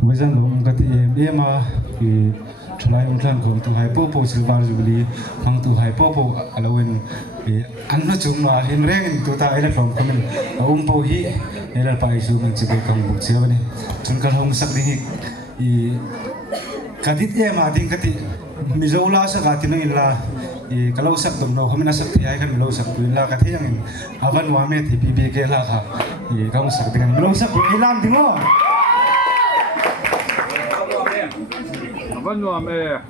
Wajan lo ngati ema ki thlai untlan ko tu hai po silver jubilee hang tu hai po alawin anno chungma hin reng tu ta ila from kamen po hi ila pa isu man chibe kang bu chewani chunkal hong sak ding I kadit ema ding kati mizola sa katin ila kalau sak dum no hamina sak thi ai kan milo sak tu ila kathi yang avan wa me thi bb ke la kha kang sak ding milo sak ilam dingo Avan wa me